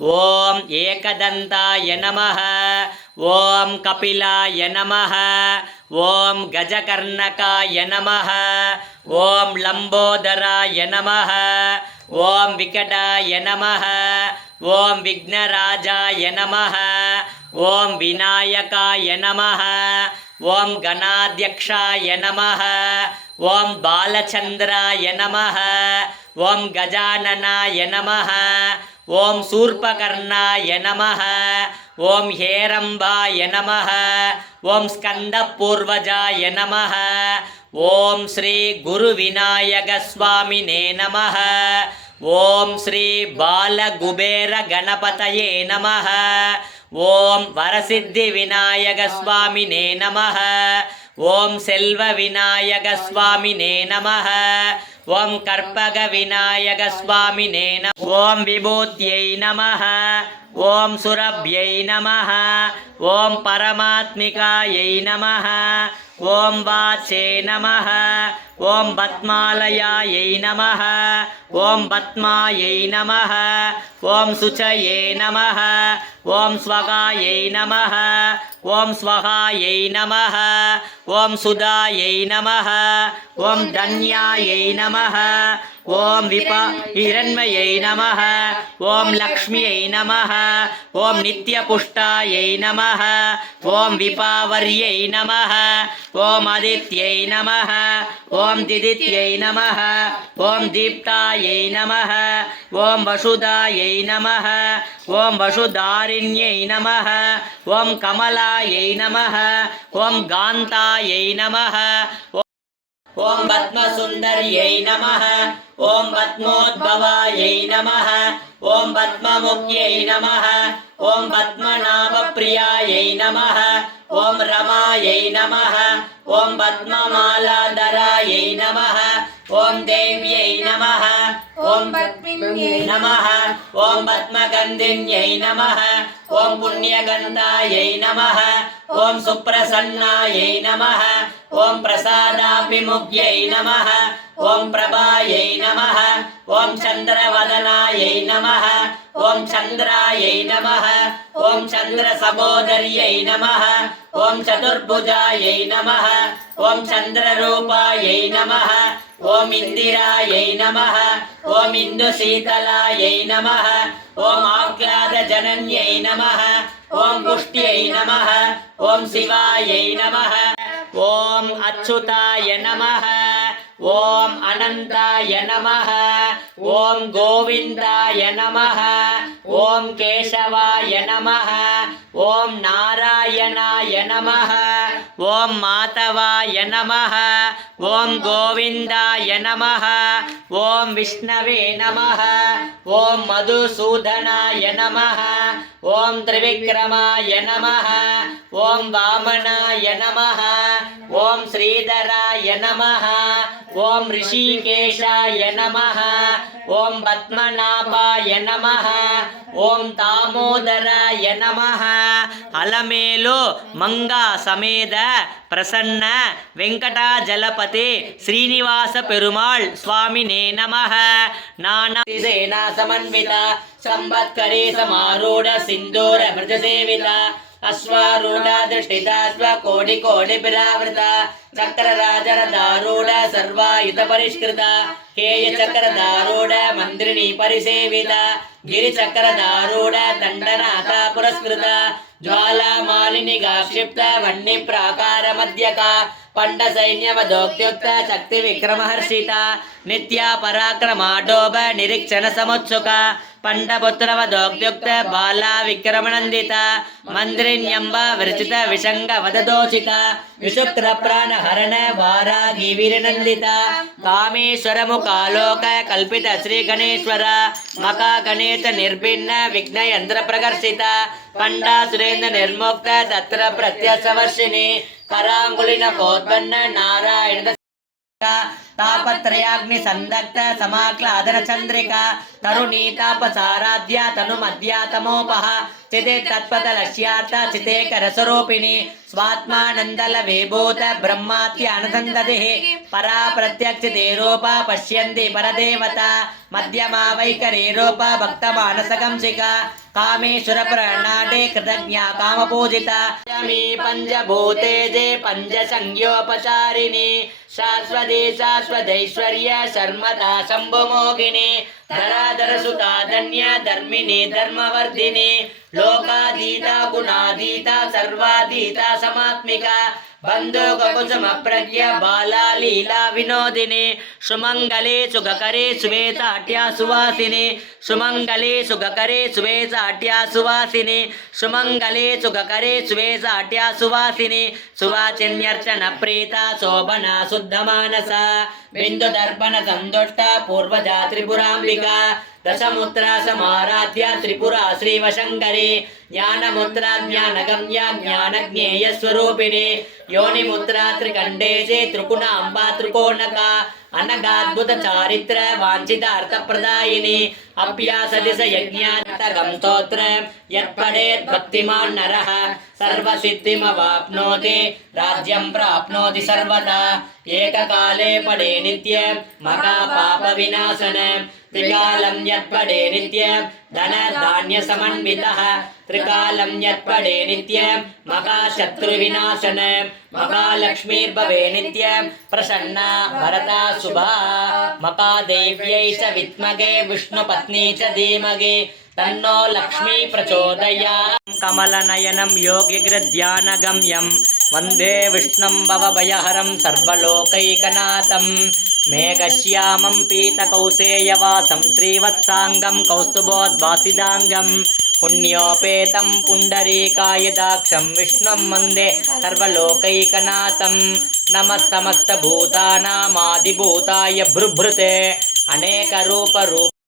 ಓಂ ಏಕದಂತಾಯ ನಮಃ. ಓಂ ಕಪಿಲಾಯ ನಮಃ. ಓಂ ಗಜಕರ್ಣಕಾಯ ನಮಃ. ಓಂ ಲಂಬೋದರಾಯ ನಮಃ. ಓಂ ವಿಕಟಾಯ ನಮಃ. ಓಂ ವಿಘ್ನರಾಜಾಯ ನಮಃ. ಓಂ ವಿನಾಯಕಾಯ ನಮಃ. ಓಂ ಗಣಾಧ್ಯಕ್ಷಾಯ ನಮಃ. ಓಂ ಬಾಲಚಂದ್ರಾಯ ನಮಃ. ಓಂ ಗಜಾನನಾಯ ನಮಃ. ಓಂ ಶೂರ್ಪಕರ್ಣಾಯ ನಮಃ. ಓಂ ಹೇರಂಬಾಯ ನಮಃ. ಓಂ ಸ್ಕಂದಪೂರ್ವಜಾಯ ನಮಃ. ಓಂ ಶ್ರೀ ಗುರುವಿನಾಯಕ ಸ್ವಾಮಿನೇ ನಮಃ. ಓಂ ಶ್ರೀ ಬಾಲಗುಬೇರ ಗಣಪತಯೇ ನಮಃ. ಓಂ ವರಸಿದ್ಧಿ ವಿನಾಯಕ ಸ್ವಾಮಿನೇ ನಮಃ. ಓಂ ಸೆಲ್ವ ವಿನಾಯಕ ಸ್ವಾಮಿನೇ ನಮಃ. ಓಂ ಕರ್ಪಗ ವಿನಾಯಕ ಸ್ವಾಮಿನೇ ನಮಃ. ಓಂ ವಿಭೂತ್ಯೈ ನಮಃ. ಓಂ ಸುರಭ್ಯೈ ನಮಃ. ಓಂ ಪರಮಾತ್ಮಿಕಾಯೈ ನಮಃ. ಓಂ ವಾಚೇ ನಮಃ. ಓಂ ಭಸ್ಮಾಲಯಾಯೈ ನಮಃ. ಓಂ ಭಸ್ಮಾಯೈ ನಮಃ. ಓಂ ಶುಚಯೇ ನಮಃ. ಓಂ ಸ್ವಗಾಯೈ ನಮಃ. ಓಂ ಸ್ವಹಾಯೈ ನಮಃ. ಓಂ ಸುಧಾಯೈ ನಮಃ. ಓಂ ಧನ್ಯಾಯೈ ನಮಃ. ಓಂ ಹಿರಣ್ಮಯೈ ನಮಃ. ಓಂ ಲಕ್ಷ್ಮ್ಯೈ ನಮಃ. ಓಂ ನಿತ್ಯಪುಷ್ಟಾಯೈ ನಮಃ. ಓಂ ವಿಪಾವರ್ಯೈ ನಮಃ. ಓಂ ಆದಿತ್ಯೈ ನಮಃ. ಓಂ ದಿದಿತ್ಯೈ ನಮಃ. ಓಂ ದೀಪ್ತಾಯೈ ನಮಃ. ಓಂ ವಸುಧಾಯೈ ನಮಃ. ಓಂ ವಸುಧಾರಿಣ್ಯೈ ನಮಃ. ಓಂ ಕಮಲಾಯೈ ನಮಃ. ಓಂ ಗಾಂತಾಯೈ ನಮಃ. ಓಂ ಪದ್ಮಸುಂದರ್ಯೈ ನಮಃ. ಓಂ ಪದ್ಮೋದ್ಭವಾಯೈ ನಮಃ. ಓಂ ಪದ್ಮಮುಖ್ಯೈ ನಮಃ. ಓಂ ಪದ್ಮನಾಭಪ್ರಿಯಾಯೈ ನಮಃ. ಓಂ ರಮಾಯೈ ನಮಃ. ಓಂ ಪದ್ಮಮಾಲಾಧರಾಯೈ ನಮಃ. ಓಂ ದೇವ್ಯೈ ನಮಃ. ಓಂ ಪದ್ಮಿನ್ಯೈ ನಮಃ. ಓಂ ಪದ್ಮಗಂಧಿನ್ಯೈ ನಮಃ. ಓಂ ಪುಣ್ಯಗಂಧಾಯೈ ನಮಃ. ಓಂ ಸುಪ್ರಸನ್ನಾಯೈ ನಮಃ. ಓಂ ಪ್ರಸಾದಾಭಿಮುಖ್ಯೈ ನಮಃ. ಓಂ ಪ್ರಭಾಯೈ ನಮಃ. ಓಂ ಚಂದ್ರವದನಾಯೈ ನಮಃ. ಓಂ ಚಂದ್ರಾಯೈ ನಮಃ. ಓಂ ಚಂದ್ರ ಸಹೋದರ್ಯೈ ನಮಃ. ಓಂ ಚತುರ್ಭುಜಾಯೈ ನಮಃ. ಓಂ ಚಂದ್ರರೂಪಾಯೈ ನಮಃ. ಓಂ ಇಂದಿರಾಯೈ ನಮಃ. ಓಂ ಇಂದು ಶೀತಲಾಯೈ ನಮಃ. ಓಂ ಆಹ್ಲಾದ ಜನನ್ಯೈ ನಮಃ. ಓಂ ಪುಷ್ಟ್ಯೈ ನಮಃ. ಓಂ ಶಿವಾಯೈ ನಮಃ. ಓಂ ಅಚ್ಯುತಾಯ ನಮಃ. ಓಂ ಅನಂತಾಯ ನಮಃ. ಓಂ ಗೋವಿಂದಾಯ ನಮಃ. ಓಂ ಕೇಶವಾಯ ನಮಃ. ಓಂ ನಾರಾಯಣಾಯ ನಮಃ. ಓಂ ಮಾಧವಾಯ ನಮಃ. ಓಂ ಗೋವಿಂದಾಯ ನಮಃ. ಓಂ ವಿಷ್ಣವೇ ನಮಃ. ಓಂ ಮಧುಸೂದನಾಯ ನಮಃ. ಓಂ ತ್ರಿವಿಕ್ರಮಾಯ ನಮಃ. ಓಂ ವಾಮನಾಯ ನಮಃ. ಓಂ ಶ್ರೀಧರಾಯ ನಮಃ. ಓಂ ಋಷಿಕೇಶಾಯ ನಮಃ. ಓಂ ಪದ್ಮನಾಭಾಯ ನಮಃ. ಓಂ ದಾಮೋದರಾಯ ನಮಃ. ಅಲಮೇಲು ಮಂಗ ಸಮೇತ ಪ್ರಸನ್ನ ವೆಂಕಟಾಜಲಪತಿ ಶ್ರೀನಿವಾಸ ಪೆರುಮಾಳ್ ಸ್ವಾಮಿನೇ ನಮಃ. ನಾನಾ ಸೇನಾ ಸಮನ್ವಿತ ಸಂವತ್ಕರಿ ಸಮಾರೂಢ ಸಿಂಧೂರ ಭೃಜ ಸೇವಿತ ಅಶ್ವಾರೂಢ ದೃಷ್ಟಿತಾಶ್ವ ಕೋಟಿ ಕೋಟಿ ಬಿರಾವೃತ ಚಕ್ರರಾಜರದಾರೂಢ ಸರ್ವಾಯುಧ ಪರಿಷ್ಕೃತ ಕೇಯ ಚಕ್ರದಾರೂಢ ಮಂತ್ರಿಣಿ ಪರಿಸೇವಿತ ಗಿರಿಚಕ್ರದಾರೂಢ ದಂಡನಾಥ ಪುರಸ್ಕೃತ ಜ್ವಾಲಾ ಮಾಲಿನಿಗಾಕ್ಷಿಪ್ತ ವನ್ನಿ ಪ್ರಾಕಾರ ಮಧ್ಯಕ ಪಂಡ ಸೈನ್ಯವದೋಕ್ತ್ಯುಕ್ತ ಶಕ್ತಿ ವಿಕ್ರಮಹರ್ಷಿತ ನಿತ್ಯ ಪರಾಕ್ರಮಾಡೋಭ ನಿರೀಕ್ಷಣ ಸಮುತ್ಸುಕ ಪಂಡಪುತ್ರವದೋಕ್ತ್ಯುಕ್ತ ಬಾಲಾ ವಿಕ್ರಮನಂದಿತ ಮಂದ್ರಿಣ್ಯಂಬ ವಿರಚಿತ ವಿಷಂಗ ವದದೋಷಿತ ವಿಶುಕ್ರ ಪ್ರಾಣ ಹರಣ ವಾರಾಗಿ ವೀರನಂದಿತ ಕಾಮೇಶ್ವರ ಮುಖಾಲೋಕ ಕಲ್ಪಿತ ಶ್ರೀ ಗಣೇಶ್ವರ ಮಕ ಗಣೇಶ ನಿರ್ಭಿನ್ನ ವಿಘ್ನ ಯಂತ್ರ ಪ್ರಕರ್ಷಿತ ಪಂಡ ಸುರೇಂದ್ರ ನಿರ್ಮುಕ್ತ ತತ್ರ ಪ್ರತ್ಯಸವರ್ಷಿಣಿ ಕರಾಂಗುಲಿನ ಕೋದ್ಬನ್ನ ನಾರಾಯಣದ ತಾಪತ್ರಯಾಗ್ನಿ ಸಂದಗ್ಧ ಸಮಾಕ್ಲಾದನ ಚಂದ್ರಿಕಾ ತರುಣೀತಾಪಸಾರಾಧ್ಯ ತನು ಮಧ್ಯಾತಮೋಪಹ ಚಿತೆ ತತ್ಪದಲಕ್ಷ್ಯಾರ್ಥ ಚಿತೇಕರ ಸ್ವರೂಪಿಣಿ ಸ್ವಾತ್ಮಾನಂದಲ ವಿಭೂತ ಬ್ರಹ್ಮಾತ್ಯ ಅನಸಂದತಿ ಪರಾ ಪ್ರತ್ಯಕ್ಷಿತೆ ರೂಪ ಪಶ್ಯಂತಿ ಪರದೇವತಾ मध्यमा वैखरी रूप भक्त मानसकंसिका कामेश्वर प्रणाटे कृतज्ञा कामपूजिता पंचभूतेजे पंचसंज्ञोपचारिणी शाश्वती शाश्वतैश्वर्य शर्मदा शंभुमोहिनी धराधर सुता धन्य धर्मिणी धर्मवर्धिनी लोकाधीता गुणाधीता सर्वाधीता समात्मिका बंधु कुसुम प्रज्ञ बाला लीला विनोदिनी सुमंगले सुखकरे श्वेताट्या सुवासिनी सुमंगले सुखकरे श्वेताट्या सुवासिनी सुमंगले सुखकरे श्वेताट्या सुवासिनी सुवाचिन्यर्चन प्रीता शोभना शुद्ध मानसा बिंदु दर्पण संदुष्टा पूर्वजा त्रिपुरांबिका दशमुद्रा समाराध्या त्रिपुरा श्रीवशंकरी ज्ञानमुद्रा ज्ञानगम्या ज्ञानज्ञेय स्वरूपिणी योनिमुद्रा त्रिकंडेशे त्रिगुणांबा त्रिकोणका अनगाद्भुत चारित्र वांछितार्थ प्रदायिनी अभ्यासदिश यज्ञातगं स्तोत्र यत्पठेत् भक्तिमान् नरः सर्वसिद्धिमवाप्नोति राज्यं प्राप्नोति सर्वदा एककाले पठे नित्यं महापापविनाशन त्रिकालं यत्पठे नित्यं धनधान्यसमन्वितः त्रिकालं यत्पठे नित्यं महाशत्रुविनाशन महालक्ष्मीर्भवे नित्यं प्रसन्ना भरता शुभा महादेव्यै च विद्महे विष्णुपत्नी च धीमहि तन्नो लक्ष्मी प्रचोदयात् कमलनयनं योगिगृध्यानगम्यं वन्दे विष्णुं भवभयहरं सर्वलोकैकनाथं मेघश्यामं पीतकौसेयवासं श्रीवत्साङ्गं कौस्तुभोद्भासिदाङ्गं पुण्योपेतं पुण्डरीकायदाक्षं विष्णुं वन्दे सर्वलोकैकनाथं नमः समस्तभूतानामादिभूताय भृभृते अनेकरूपरूप